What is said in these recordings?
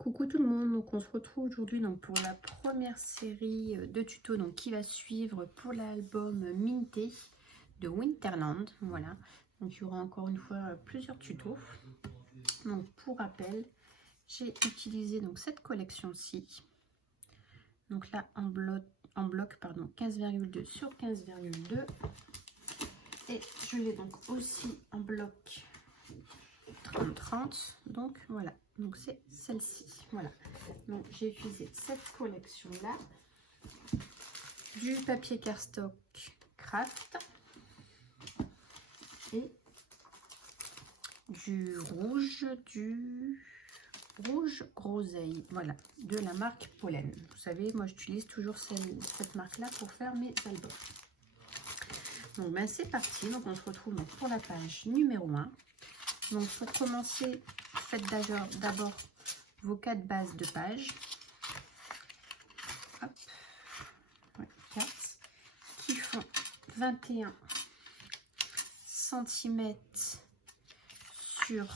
Coucou tout le monde, donc on se retrouve aujourd'hui pour la première série de tutos qui va suivre pour l'album Minté de Winterland. Voilà, donc il y aura encore une fois plusieurs tutos. Donc pour rappel, j'ai utilisé cette collection-ci. Donc là en bloc 15,2 sur 15,2. Et je l'ai donc aussi en bloc 30-30. Donc voilà. Donc c'est celle-ci, voilà. Donc j'ai utilisé cette collection là, du papier cardstock craft et du rouge groseille, voilà, de la marque Pollen. Vous savez, moi j'utilise toujours cette marque là pour faire mes albums. Donc ben, c'est parti, donc on se retrouve pour la page numéro 1. Donc pour commencer, faites d'abord vos 4 bases de page. Hop. Ouais, 4 qui font 21 cm sur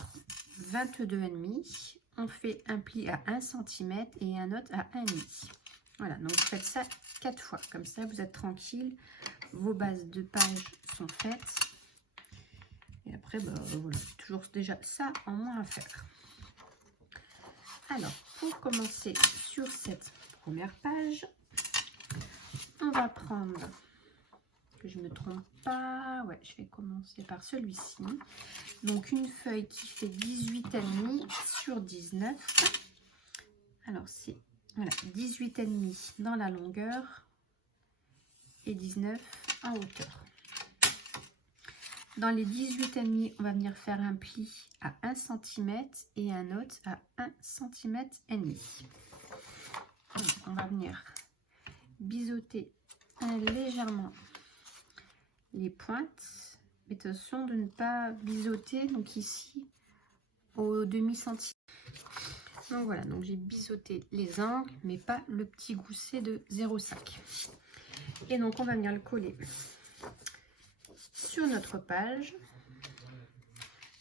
22,5. On fait un pli à 1 cm et un autre à 1,5. Voilà, donc vous faites ça 4 fois. Comme ça, vous êtes tranquille. Vos bases de page sont faites. Et après, bah, voilà, toujours déjà ça en moins à faire. Alors, pour commencer sur cette première page, on va prendre, que je ne me trompe pas, ouais, je vais commencer par celui-ci. Donc, une feuille qui fait 18,5 sur 19. Alors, c'est voilà, 18,5 dans la longueur et 19 en hauteur. Dans les 18,5, on va venir faire un pli à 1 cm et un autre à 1 cm et demi. Donc, on va venir biseauter légèrement les pointes. Mais attention de ne pas biseauter donc ici au demi-centimètre. Donc voilà, donc j'ai biseauté les angles, mais pas le petit gousset de 0,5. Et donc on va venir le coller sur notre page,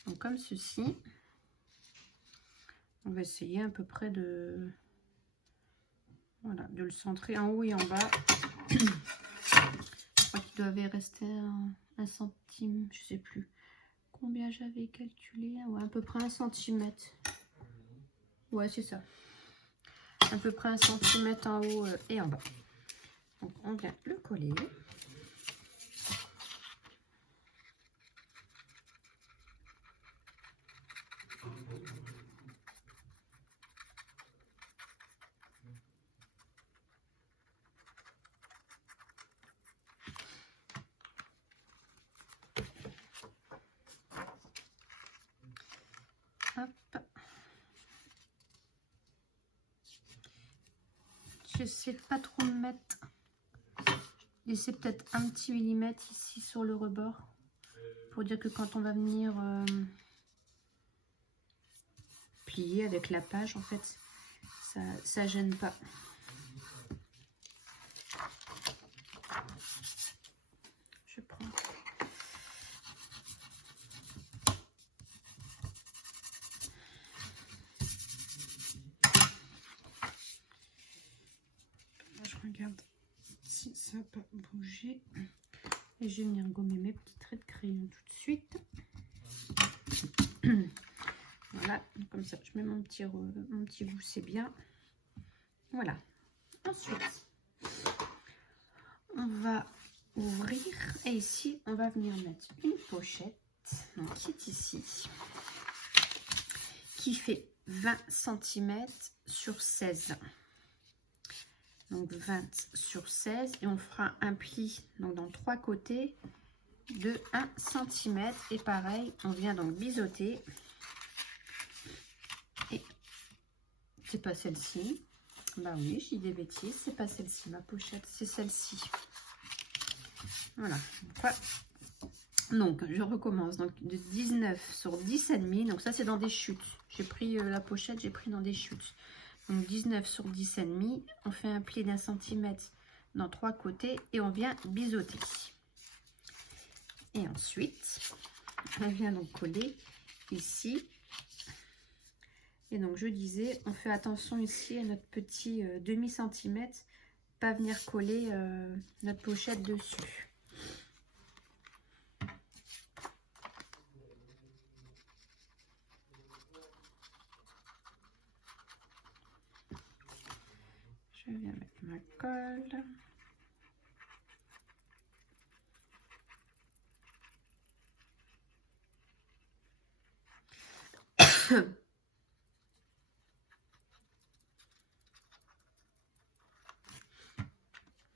donc comme ceci. On va essayer à peu près de, voilà, de le centrer en haut et en bas. Je crois qu'il devait rester un centime, je sais plus combien j'avais calculé, ouais, à peu près 1 cm. Ouais, c'est ça, à peu près 1 cm en haut et en bas. Donc on vient le coller. Hop. J'essaie de pas trop me mettre. Laissez peut-être un petit millimètre ici sur le rebord pour dire que quand on va venir plier avec la page, en fait, ça gêne pas. Je prends. Je regarde si ça n'a pas bougé. Et je vais venir gommer mes petits traits de crayon tout de suite. Voilà, comme ça, je mets mon petit bout, c'est bien. Voilà. Ensuite, on va ouvrir et ici, on va venir mettre une pochette, donc qui est ici, qui fait 20 cm sur 16. Donc 20 sur 16 et on fera un pli donc dans 3 côtés de 1 cm et pareil on vient donc biseauter. Et c'est pas celle-ci, bah oui, je dis des bêtises, c'est pas celle-ci, ma pochette, c'est celle-ci. Voilà, donc je recommence, donc de 19 sur 10,5, donc ça c'est dans des chutes, j'ai pris la pochette, j'ai pris dans des chutes. Donc 19 sur 10,5, on fait un pli d'1 centimètre dans 3 côtés et on vient biseauter. Et ensuite, on vient donc coller ici Et donc je disais, on fait attention ici à notre petit demi-centimètre, pas venir coller notre pochette dessus. Je viens mettre ma colle.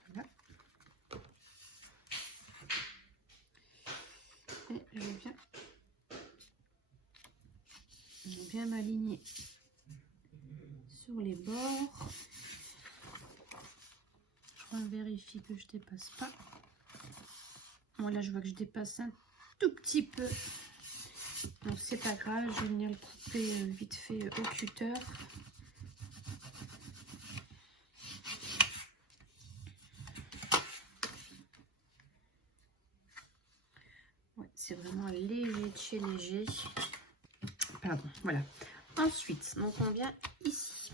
Voilà. Et je viens bien m'aligner sur les bords. Je vérifie que je dépasse pas. Bon, là je vois que je dépasse un tout petit peu. Donc c'est pas grave, je vais venir le couper vite fait au cutter. Ouais, c'est vraiment léger de chez léger. Pardon, voilà. Ensuite, donc on vient ici.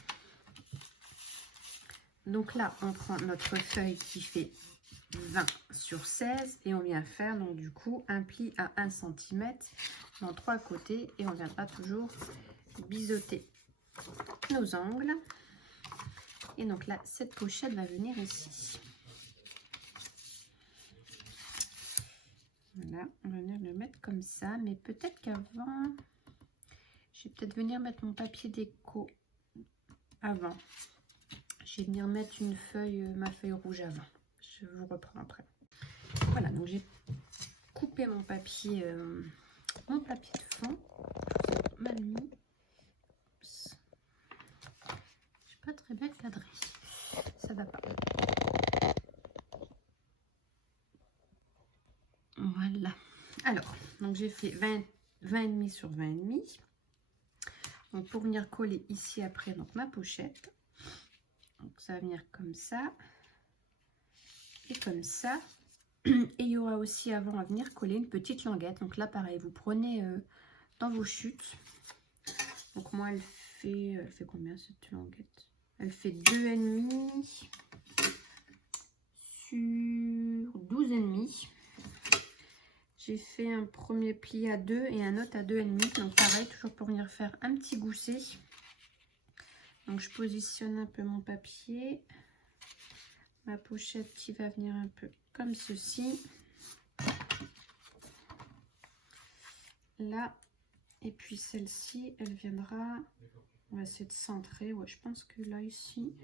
Donc là, on prend notre feuille qui fait 20 sur 16 et on vient faire donc du coup un pli à 1 cm dans 3 côtés et on viendra toujours biseauter nos angles. Et donc là, cette pochette va venir ici. Voilà, on va venir le mettre comme ça, mais peut-être qu'avant, je vais peut-être venir mettre mon papier déco avant. Je vais venir mettre une feuille, ma feuille rouge avant. Je vous reprends après. Voilà, donc j'ai coupé mon papier de fond. Mal mis. Je suis pas très bien cadrée. Ça va pas. Voilà. Alors, donc j'ai fait 20,5 sur 20,5. Donc pour venir coller ici après donc ma pochette. Donc ça va venir comme ça et comme ça. Et il y aura aussi avant à venir coller une petite languette. Donc là pareil, vous prenez dans vos chutes. Donc moi elle fait combien cette languette? Elle fait 2,5 sur 12,5. J'ai fait un premier pli à 2 et un autre à 2,5. Donc pareil, toujours pour venir faire un petit gousset. Donc je positionne un peu mon papier. Ma pochette qui va venir un peu comme ceci. Là. Et puis celle-ci, elle viendra. On va essayer de centrer. Ouais, je pense que là, ici,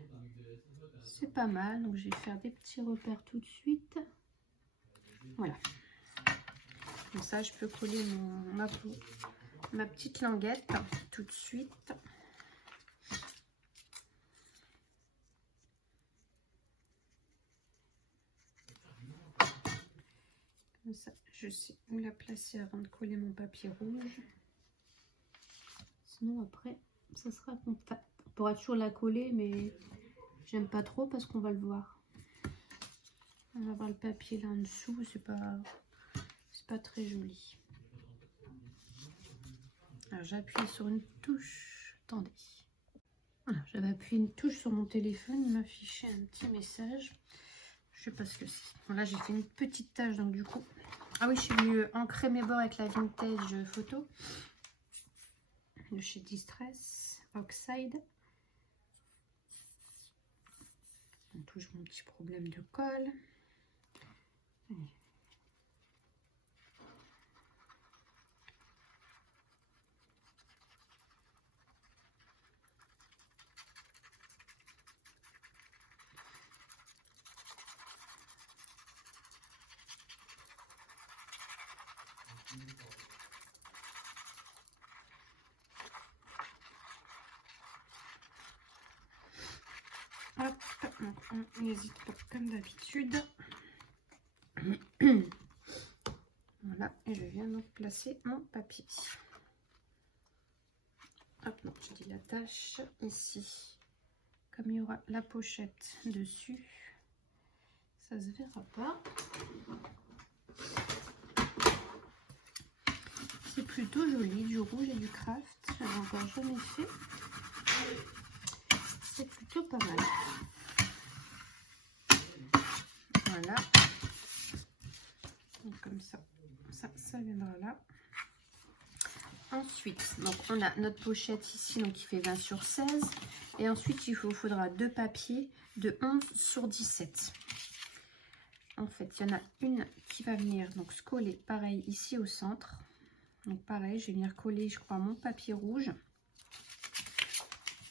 c'est pas mal. Donc je vais faire des petits repères tout de suite. Voilà. Comme ça, je peux coller ma petite languette tout de suite. Comme ça, je sais où la placer avant de coller mon papier rouge. Sinon, après, ça sera contact. On pourra toujours la coller, mais j'aime pas trop parce qu'on va le voir. On va avoir le papier là en dessous, c'est pas très joli. Alors j'appuie sur une touche. Attendez. Voilà, j'avais appuyé une touche sur mon téléphone, il m'affichait un petit message. Je sais pas ce que c'est. Voilà, j'ai fait une petite tache, donc du coup. Ah oui, je suis venue ancrer mes bords avec la Vintage Photo de chez Distress Oxide. On touche mon petit problème de colle. Allez. Hop, on n'hésite pas comme d'habitude. Voilà, et je viens donc placer mon papier. Hop, non, je dis la tâche ici. Comme il y aura la pochette dessus, ça se verra pas. C'est plutôt joli, du rouge et du craft. J'avais encore jamais fait. C'est plutôt pas mal. Voilà. Donc comme ça, ça viendra là. Ensuite, donc on a notre pochette ici, donc qui fait 20 sur 16. Et ensuite, il vous faudra deux papiers de 11 sur 17. En fait, il y en a une qui va venir donc se coller pareil ici au centre. Donc pareil, je vais venir coller, je crois, mon papier rouge.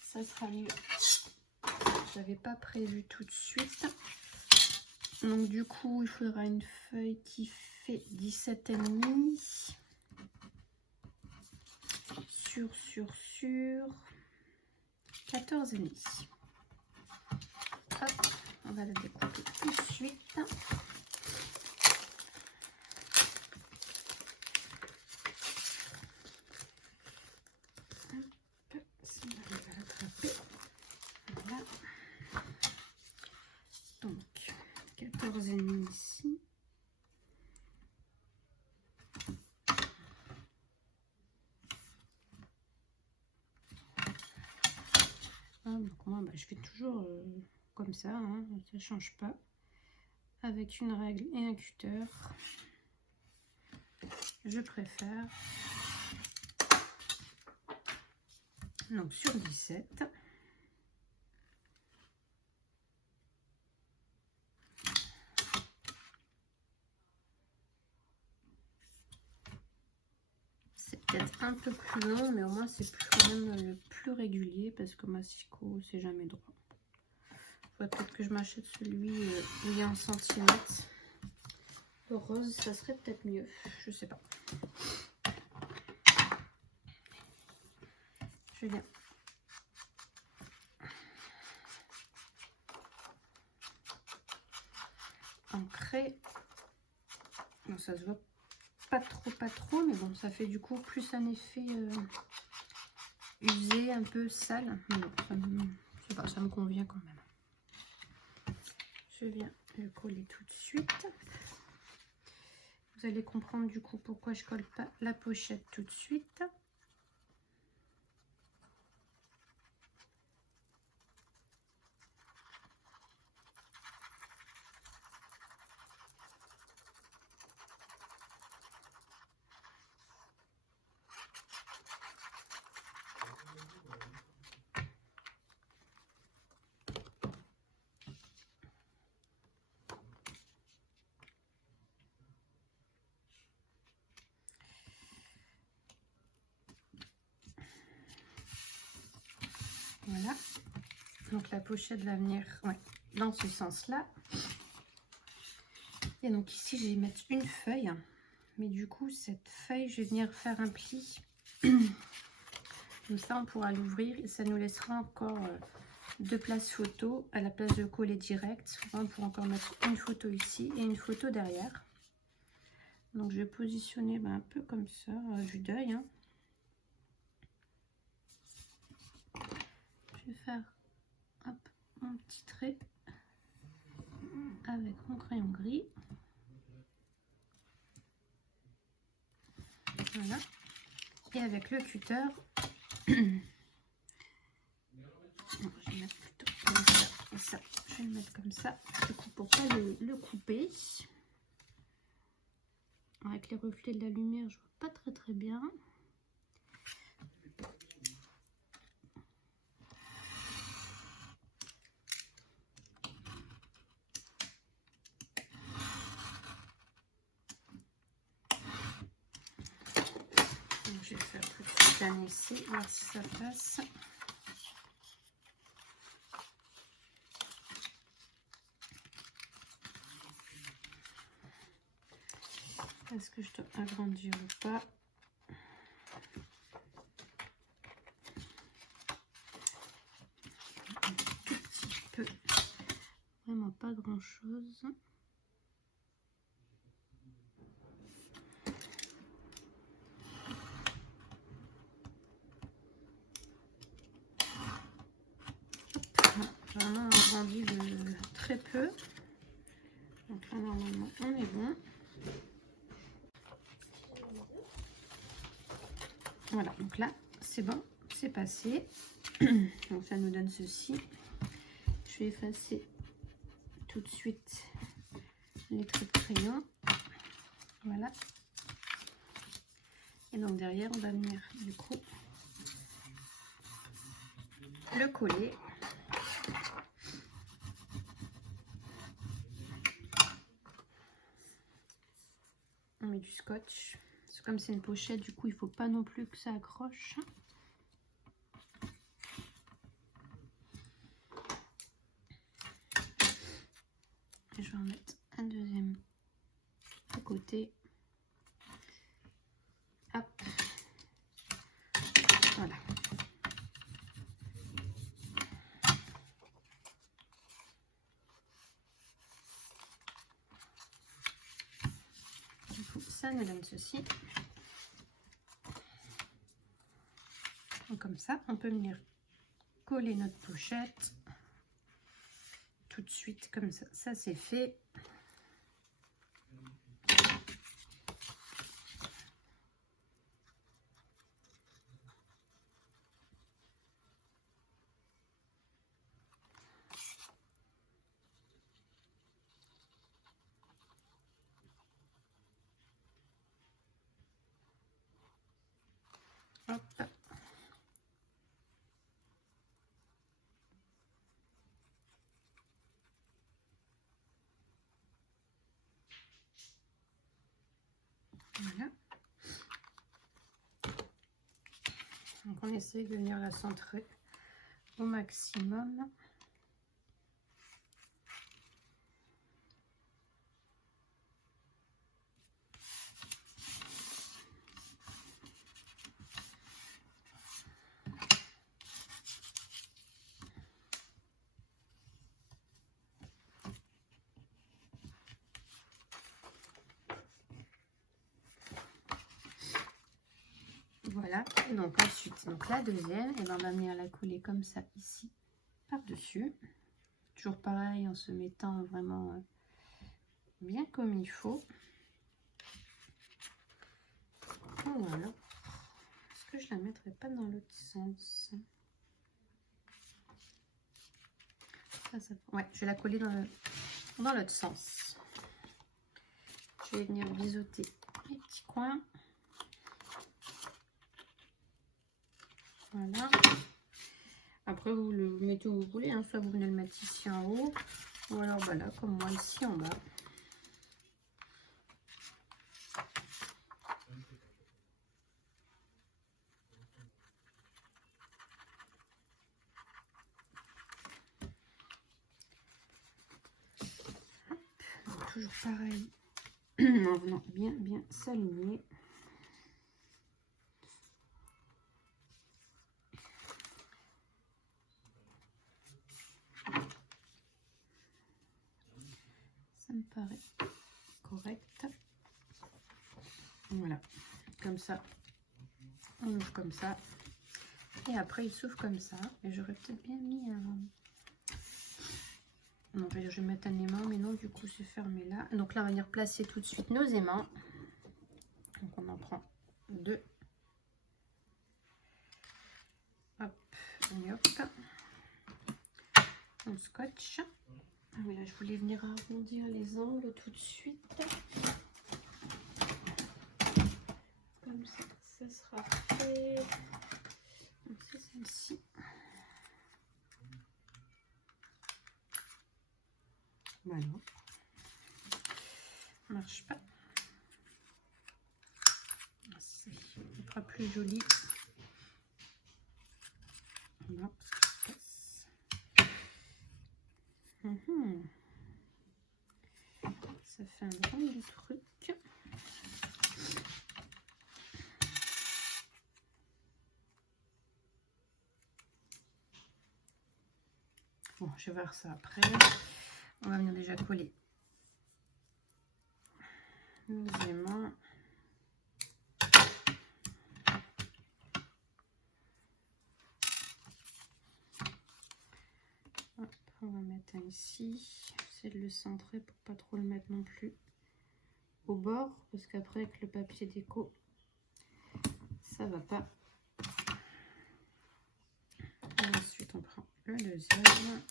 Ça sera mieux. Je n'avais pas prévu tout de suite. Donc du coup, il faudra une feuille qui fait 17,5 sur 14,5. Hop, on va la découper tout de suite. Voilà. Donc 14,5 ici. Donc moi, je fais toujours comme ça, hein, ça change pas, avec une règle et un cutter, je préfère. Donc sur 17. C'est peut-être un peu plus long, mais au moins c'est quand même le plus régulier, parce que ma Siko, c'est jamais droit. Faudrait peut-être que je m'achète celui où il y a 1 centimètre. Le rose, ça serait peut-être mieux, je sais pas. Je viens ancrer. Bon, ça se voit pas trop, mais bon, ça fait du coup plus un effet usé, un peu sale. Mais bon, je sais pas, ça me convient quand même. Je viens le coller tout de suite. Vous allez comprendre du coup pourquoi je colle pas la pochette tout de suite. Voilà, donc la pochette va venir dans ce sens-là. Et donc ici, je vais mettre une feuille. Mais du coup, cette feuille, je vais venir faire un pli. Comme ça, on pourra l'ouvrir et ça nous laissera encore deux places photo à la place de coller direct. On pourra encore mettre une photo ici et une photo derrière. Donc, je vais positionner un peu comme ça, vue d'œil. Hein. Je vais faire hop, mon petit trait avec mon crayon gris. Voilà. Et avec le cutter, je vais mettre plutôt comme ça et ça. Je vais le mettre comme ça, du coup, pour pas le couper. Avec les reflets de la lumière, je vois pas très bien. Donc, je vais faire tout de suite un essai, voir si ça passe. Est-ce que je dois agrandir ou pas? Un tout petit peu, vraiment pas grand chose. Vraiment agrandi de très peu. Donc là normalement on est bon. Voilà, donc là c'est bon, c'est passé. Donc ça nous donne ceci. Je vais effacer tout de suite les traits de crayon. Voilà. Et donc derrière, on va venir du coup le coller. On met du scotch. Comme c'est une pochette, du coup, il ne faut pas non plus que ça accroche. Et je vais en mettre un deuxième à côté. Hop. Voilà. Du coup, ça nous donne ceci. Donc, comme ça, on peut venir coller notre pochette tout de suite, comme ça. Ça, c'est fait. Hop. Voilà. Donc on essaie de venir la centrer au maximum. Voilà, et donc ensuite, donc la deuxième, et ben on va venir la coller comme ça ici, par-dessus. Toujours pareil, en se mettant vraiment bien comme il faut. Voilà. Est-ce que je la mettrai pas dans l'autre sens? Ouais, je vais la coller dans l'autre sens. Je vais venir biseauter les petits coins. Voilà. Après, vous le mettez où vous voulez, hein. Soit vous venez le mettre ici en haut, ou alors voilà, comme moi ici en bas. Donc, toujours pareil, en venant bien s'aligner. Ça me paraît correct. Voilà, comme ça, on ouvre comme ça. Et après, il s'ouvre comme ça. Et j'aurais peut-être bien mis un... Non, je vais mettre un aimant, mais non, du coup, c'est fermé là. Donc là, on va venir placer tout de suite nos aimants. Donc on en prend deux. Hop, et hop. On scotch. Voilà, je voulais venir arrondir les angles tout de suite. Comme ça, ça sera fait. Donc c'est celle-ci. Voilà. Ça marche pas. Ça sera plus joli. Voilà. Ça fait un drôle de truc. Bon, je vais voir ça après. On va venir déjà coller nos aimants. Hop, on va mettre un ici. J'essaie de le centrer pour pas trop le mettre non plus au bord, parce qu'après avec le papier déco, ça va pas. deuxième.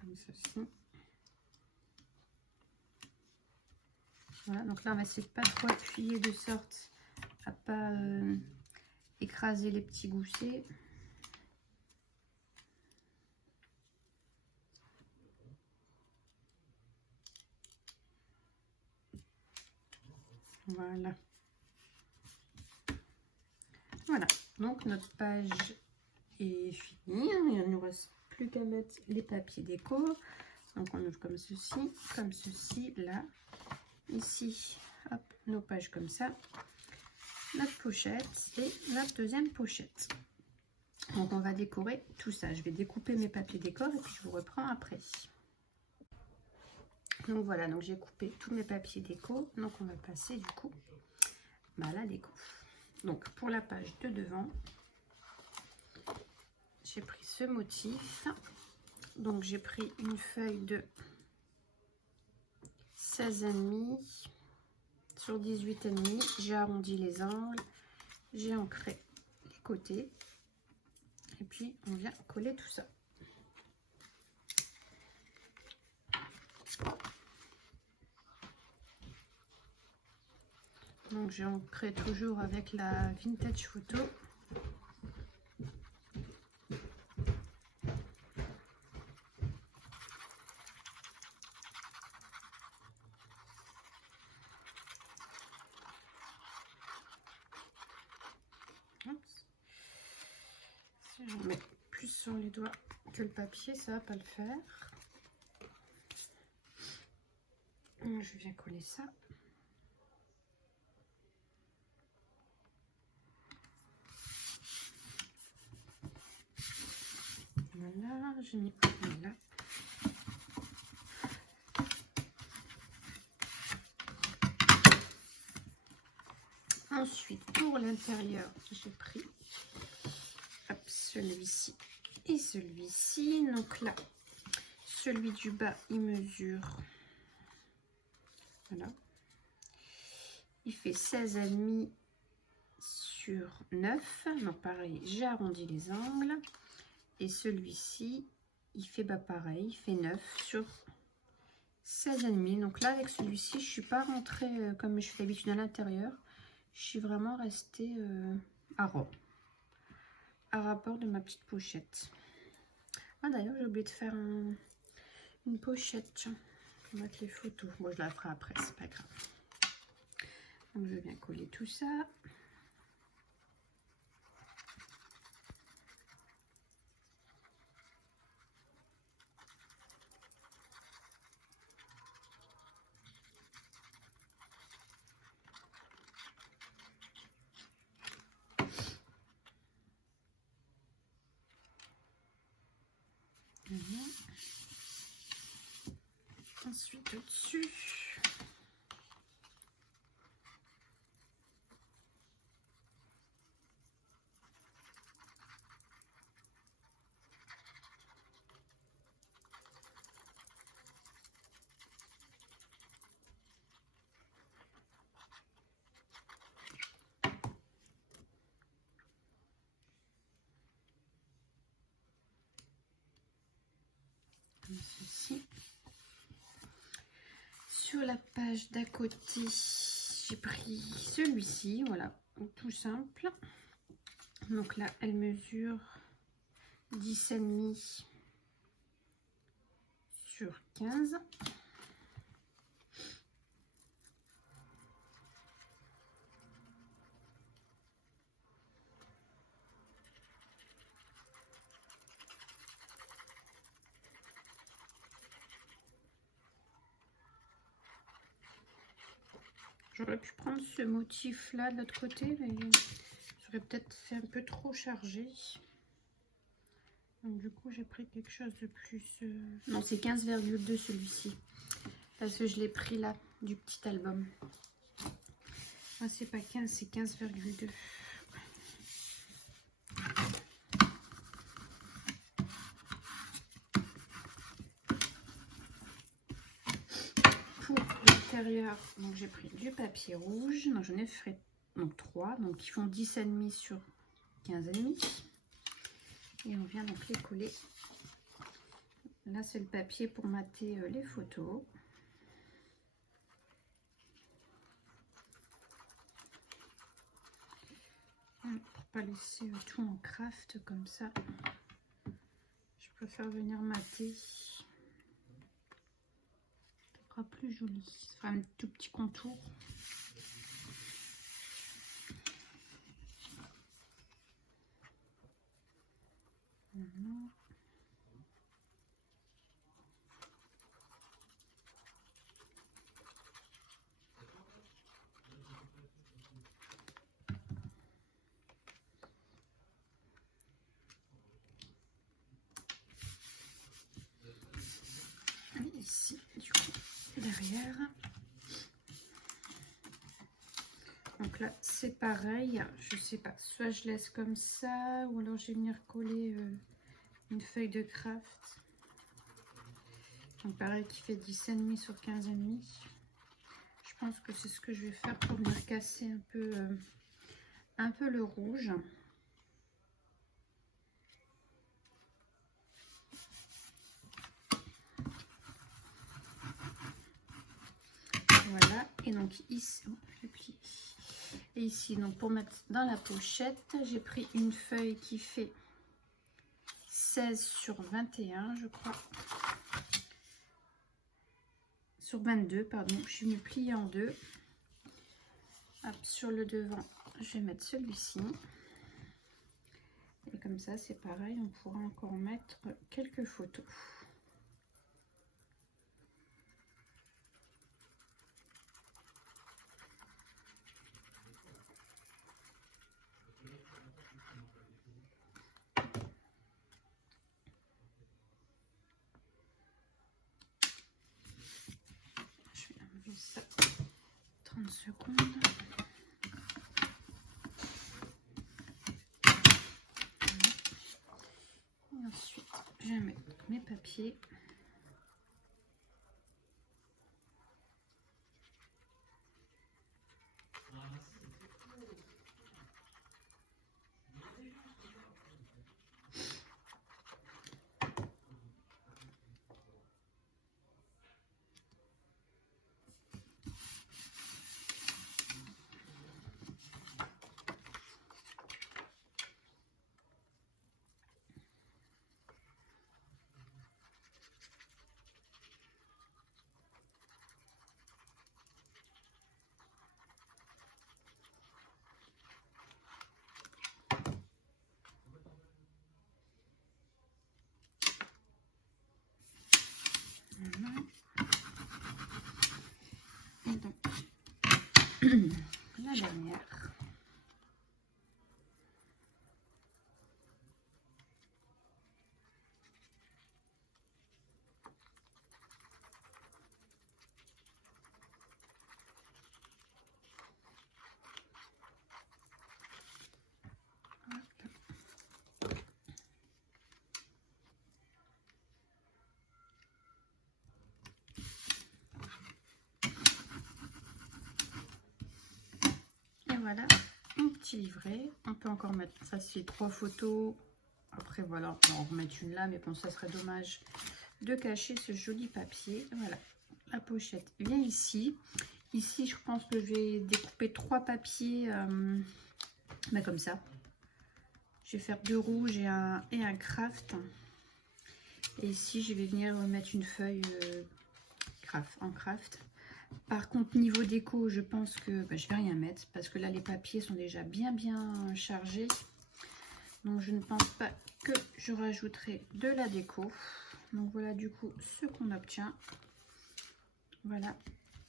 Comme ceci. Voilà, donc là on va essayer de pas trop appuyer de sorte à pas écraser les petits goussets. Voilà. Voilà, donc notre page est finie. Il ne nous reste plus qu'à mettre les papiers déco. Donc on ouvre comme ceci, là, ici, hop, nos pages comme ça, notre pochette et notre deuxième pochette. Donc on va décorer tout ça. Je vais découper mes papiers décor et puis je vous reprends après. Donc voilà, donc j'ai coupé tous mes papiers déco. Donc on va passer du coup à la déco. Donc pour la page de devant, j'ai pris ce motif. Donc j'ai pris une feuille de 16,5 sur 18,5. J'ai arrondi les angles, j'ai ancré les côtés et puis on vient coller tout ça. Donc j'ai ancré toujours avec la Vintage Photo. Si je mets plus sur les doigts que le papier, ça va pas le faire. Je viens coller ça. Voilà, j'ai mis là. Ensuite, pour l'intérieur, j'ai pris celui-ci et celui-ci. Donc là, celui du bas, il mesure, voilà, il fait 16,5 sur 9. Donc pareil, j'ai arrondi les angles. Et celui-ci, il fait pareil, il fait 9 sur 16,5. Donc là, avec celui-ci, je suis pas rentrée comme je fais d'habitude à l'intérieur. Je suis vraiment restée à rapport de ma petite pochette. Ah d'ailleurs, j'ai oublié de faire une pochette pour mettre les photos. Bon, je la ferai après, c'est pas grave. Donc je viens coller tout ça. Voilà. Ensuite au-dessus, comme ceci. Sur la page d'à côté, j'ai pris celui-ci, voilà, tout simple. Donc là, elle mesure 10,5 sur 15. J'aurais pu prendre ce motif là de l'autre côté, mais j'aurais peut-être fait un peu trop chargé. Donc du coup j'ai pris quelque chose de plus... Non, c'est 15,2 celui-ci. Parce que je l'ai pris là, du petit album. Ah, c'est pas 15, c'est 15,2. Pour l'intérieur, donc j'ai pris du papier rouge. Donc j'en ai fait donc 3. Donc ils font 10,5 sur 15,5. Et on vient donc les coller. Là, c'est le papier pour mater les photos. Pour pas laisser tout en craft comme ça, je préfère venir mater. Ce sera plus joli. Ça fera un tout petit contour. Voilà. Et ici, du coup, derrière. Donc là, c'est pareil. Je sais pas, soit je laisse comme ça, ou alors je vais venir coller une feuille de craft. Donc pareil, qui fait 10,5 sur 15,5. Je pense que c'est ce que je vais faire pour venir casser un peu le rouge. Voilà, et donc ici, je plie. Et ici, donc pour mettre dans la pochette, j'ai pris une feuille qui fait 16 sur 21, je crois. Sur 22, pardon, je suis venue plier en deux. Hop, sur le devant, je vais mettre celui-ci. Et comme ça, c'est pareil, on pourra encore mettre quelques photos. Je vais enlever ça 30 secondes. Et ensuite, je vais mettre mes papiers. Voilà. Et donc, la dernière. Voilà, un petit livret. On peut encore mettre, ça c'est 3 photos. Après voilà, on peut en remettre une là, mais bon, ça serait dommage de cacher ce joli papier. Voilà, la pochette vient ici. Ici, je pense que je vais découper 3 papiers comme ça. Je vais faire 2 rouges et un craft. Et ici, je vais venir mettre une feuille en craft. Par contre, niveau déco, je pense que je vais rien mettre parce que là, les papiers sont déjà bien chargés. Donc, je ne pense pas que je rajouterai de la déco. Donc, voilà du coup ce qu'on obtient. Voilà.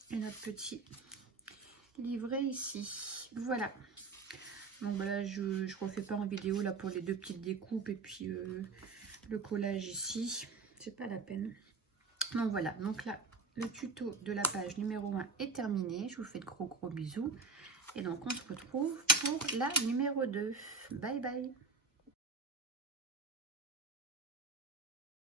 Et notre petit livret ici. Voilà. Donc, voilà, je ne refais pas en vidéo là pour les 2 petites découpes et puis le collage ici. C'est pas la peine. Donc, voilà. Donc, là, le tuto de la page numéro 1 est terminé. Je vous fais de gros bisous. Et donc, on se retrouve pour la numéro 2. Bye bye.